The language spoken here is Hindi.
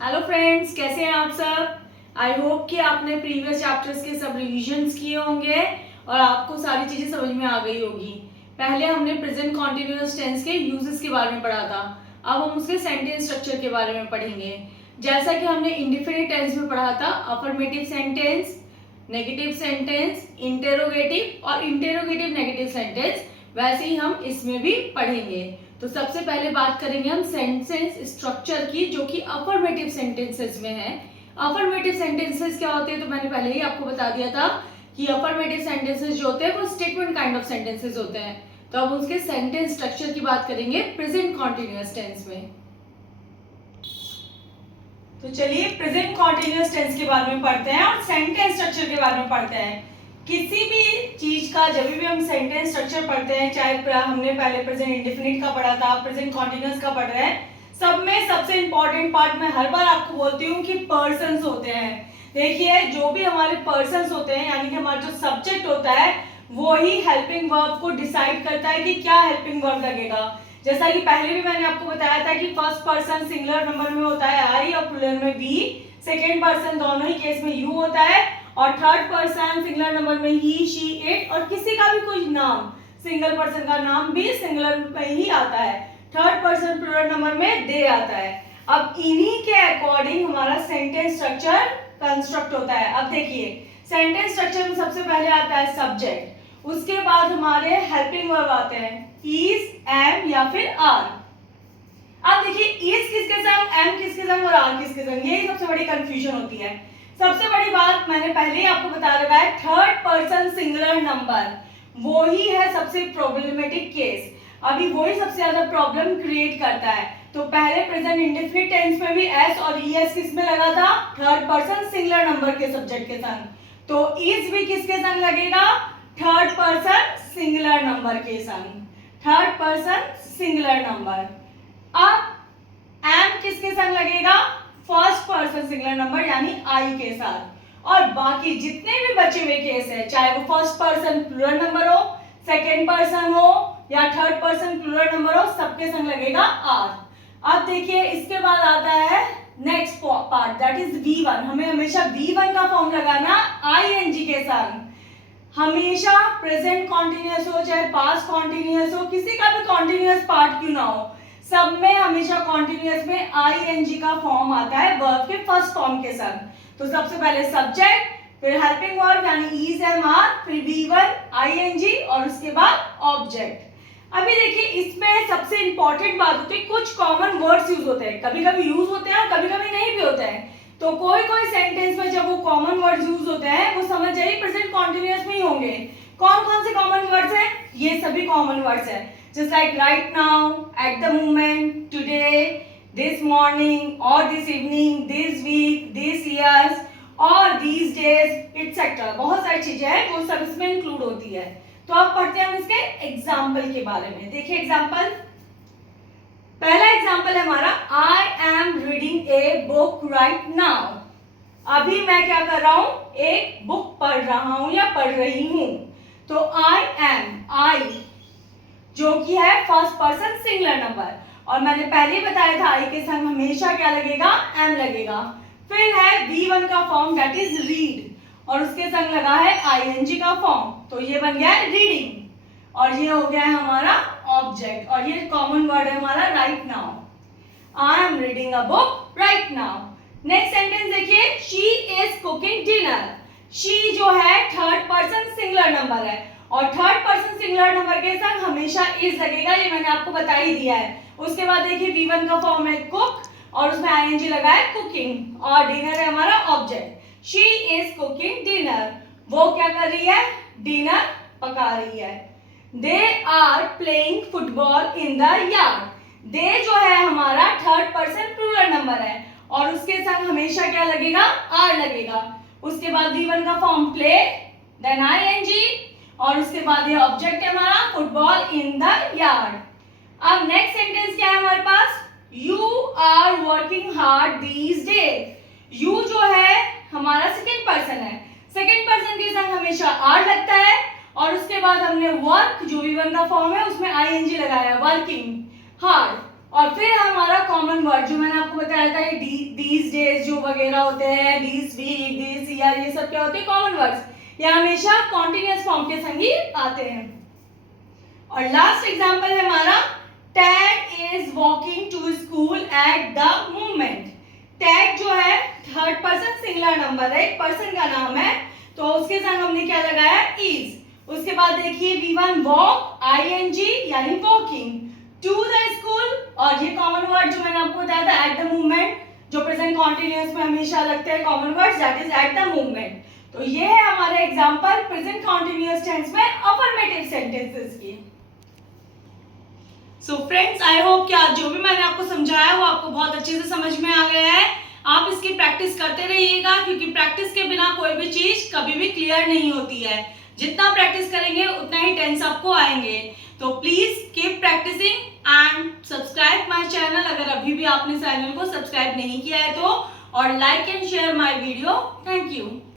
हेलो फ्रेंड्स, कैसे हैं आप सब। आई होप कि आपने प्रीवियस चैप्टर्स के सब रिविजन्स किए होंगे और आपको सारी चीज़ें समझ में आ गई होगी। पहले हमने प्रेजेंट कॉन्टिन्यूअस टेंस के यूजेस के बारे में पढ़ा था। अब हम उसके सेंटेंस स्ट्रक्चर के बारे में पढ़ेंगे। जैसा कि हमने इंडिफिनिट टेंस में पढ़ा था, affirmative sentence, negative sentence, interrogative और इंटेरोगेटिव नेगेटिव सेंटेंस, वैसे ही हम इसमें भी पढ़ेंगे। तो सबसे पहले बात करेंगे हम सेंटेंस स्ट्रक्चर की, जो कि अफर्मेटिव सेंटेंसेस में है। अफर्मेटिव सेंटेंसेस क्या होते हैं, तो मैंने पहले ही आपको बता दिया था कि अफर्मेटिव सेंटेंसेस जो होते हैं वो स्टेटमेंट काइंड ऑफ सेंटेंसेस होते हैं। तो अब उसके सेंटेंस स्ट्रक्चर की बात करेंगे प्रेजेंट कॉन्टिन्यूअस टेंस में। तो चलिए प्रेजेंट कॉन्टिन्यूअस टेंस के बारे में पढ़ते हैं और सेंटेंस स्ट्रक्चर के बारे में पढ़ते हैं। किसी भी चीज का जब भी हम सेंटेंस स्ट्रक्चर पढ़ते हैं, चाहे हमने पहले प्रेजेंट इंडेफिनिट का पढ़ा था, प्रेजेंट कॉन्टिन्यूअस का पढ़ रहे हैं, सब में सबसे इंपॉर्टेंट पार्ट मैं हर बार आपको बोलती हूँ कि पर्सन्स होते हैं। देखिए, जो भी हमारे पर्सन्स होते हैं, यानी कि हमारा जो सब्जेक्ट होता है, वो ही हेल्पिंग वर्ब को डिसाइड करता है कि क्या हेल्पिंग वर्ब लगेगा। जैसा कि पहले भी मैंने आपको बताया था कि फर्स्ट पर्सन सिंगुलर नंबर में होता है आई और प्लूरल में वी, सेकेंड पर्सन दोनों ही केस में यू होता है, और थर्ड पर्सन सिंगुलर नंबर में ही, शी, इट, और किसी का भी कोई नाम, सिंगल पर्सन का नाम भी सिंगुलर में ही आता है। थर्ड पर्सन प्लूरल नंबर में दे आता है। अब इन्हीं के अकॉर्डिंग हमारा सेंटेंस स्ट्रक्चर कंस्ट्रक्ट होता है। अब देखिए, सेंटेंस स्ट्रक्चर में सबसे पहले आता है सब्जेक्ट, उसके बाद हमारे हेल्पिंग वर्ब आते हैं इज, एम या फिर आर। अब देखिए, इज किसके संग, एम किसके संग और आर किसके संग, यही सबसे बड़ी कंफ्यूजन होती है। सबसे बड़ी बात मैंने पहले ही आपको बता रखा है, थर्ड पर्सन सिंगुलर नंबर वो ही है सबसे प्रॉब्लमेटिक केस। अभी वही सबसे ज्यादा प्रॉब्लम क्रिएट करता है। तो पहले प्रेजेंट इंडेफिनिट टेंस में भी एस और ईएस किस में लगा था, थर्ड पर्सन सिंगुलर नंबर के सब्जेक्ट के संग। तो इज भी किसके संग लगेगा, थर्ड पर्सन सिंगुलर नंबर के संग, थर्ड पर्सन सिंगुलर नंबर। अब एम किसके संग लगेगा, फर्स्ट पर्सन सिंगुलर नंबर यानी आई के साथ। और बाकी जितने भी बचे हुए केस है, चाहे वो फर्स्ट पर्सन प्लूरल नंबर हो, सेकेंड पर्सन हो या थर्ड पर्सन प्लूरल नंबर हो, सबके संग लगेगा आर। अब देखिए, इसके बाद आता है next part, that is V1। हमें हमेशा V1 का फॉर्म लगाना आईएनजी के संग। हमेशा प्रेजेंट कॉन्टिन्यूअस हो चाहे पास्ट कॉन्टिन्यूअस हो, किसी का भी कॉन्टिन्यूअस पार्ट क्यों ना हो, सब में हमेशा कॉन्टिन्यूअस में आईएनजी का फॉर्म आता है वर्ब के फर्स्ट फॉर्म के संग। तो सबसे पहले सब्जेक्ट, फिर हेल्पिंग वर्ब यानी इज, एम, आर, फिर V1 आईएनजी और उसके बाद ऑब्जेक्ट। अभी देखिए, इसमें सबसे इंपॉर्टेंट बात होती है, कुछ कॉमन वर्ड्स यूज होते हैं, कभी कभी यूज होते हैं और कभी कभी नहीं भी होते हैं। तो कोई कोई सेंटेंस में जब वो कॉमन वर्ड्स यूज होते हैं, वो समझ जाइए प्रेजेंट कॉन्टिन्यूअस में ही होंगे। कौन कौन से कॉमन वर्ड्स हैं, ये सभी कॉमन वर्ड्स हैं, just like right now, at the moment, today, this morning और this evening, this week, this years और दीज डेज एटसेट्रा। बहुत सारी चीजें हैं वो सब इसमें इंक्लूड होती है। तो अब पढ़ते हैं हम इसके एग्जाम्पल के बारे में। देखिए एग्जाम्पल, पहला एग्जाम्पल है हमारा, आई am reading a book right now. अभी मैं क्या कर रहा हूं, एक बुक पढ़ रहा हूं या पढ़ रही हूं। तो आई एम, आई जो कि है फर्स्ट पर्सन सिंगुलर नंबर, और मैंने पहले ही बताया था आई के संग हमेशा क्या लगेगा, एम लगेगा। फिर है V1 का फॉर्म दैट इज रीड, और उसके संग लगा है आईएनजी का फॉर्म, तो ये बन गया है रीडिंग, और ये हो गया है हमारा ऑब्जेक्ट, और ये कॉमन वर्ड है हमारा right now. I am reading a book right now. Next sentence देखिए, she is cooking dinner. She जो है थर्ड पर्सन सिंगुलर नंबर है, और थर्ड पर्सन सिंगुलर नंबर के संग हमेशा इज लगेगा, ये मैंने आपको बता ही दिया है। उसके बाद देखिए V1 का फॉर्म है कुक, और उसमें आईएनजी लगा है कुकिंग, और डिनर है हमारा object. She is cooking dinner, वो क्या कर रही है, डिनर पका रही है। They are playing football in the yard. They जो है हमारा थर्ड पर्सन प्लूरल नंबर है, और उसके संग हमेशा क्या लगेगा, आर लगेगा। उसके बाद V1 का फॉर्म प्ले, देन आईएनजी, और उसके बाद ये ऑब्जेक्ट है हमारा फुटबॉल इन द यार्ड। अब नेक्स्ट सेंटेंस क्या है हमारे पास, you are working hard these days. You जो है हमारा सेकेंड पर्सन है, सेकेंड पर्सन के संग हमेशा आर लगता है, और उसके बाद हमने वर्क जो V1 का फॉर्म है उसमें आईएनजी लगाया, वर्किंग हार्ड। और फिर हमारा कॉमन वर्ड जो मैंने आपको बताया था, दीज डेज जो वगैरह होते हैं, दिस वीक, दिस ईयर, ये सब क्या होते हैं? Common words. ये हमेशा कॉन्टिन्यूअस फॉर्म के संग ही आते हैं। और लास्ट एग्जांपल है हमारा, tag is walking to school at the moment. Tag जो है थर्ड पर्सन सिंगुलर नंबर है, एक पर्सन का नाम है, तो उसके संग हमने क्या लगाया? इज। उसके बाद देखिए V1 वॉक, ING यानी वॉकिंग, टू द स्कूल, और ये कॉमन वर्ड जो मैंने आपको बताया था एट द मूवमेंट, जो प्रेजेंट कॉन्टिन्यूअस में हमेशा लगते हैं common words, that is at the movement. तो ये है हमारे एग्जांपल प्रेजेंट कॉन्टिन्यूअस टेंस में अफर्मेटिव सेंटेंसेस की। सो फ्रेंड्स, आई होप कि आज जो भी मैंने आपको समझाया वो आपको बहुत अच्छे से समझ में आ गया है। आप इसकी प्रैक्टिस करते रहिएगा, क्योंकि प्रैक्टिस के बिना कोई भी चीज कभी भी क्लियर नहीं होती है। जितना प्रैक्टिस करेंगे उतना ही टेंस आपको आएंगे। तो please keep practicing and subscribe my channel अगर अभी भी आपने चैनल को सब्सक्राइब नहीं किया है तो, और like and share my video. Thank you.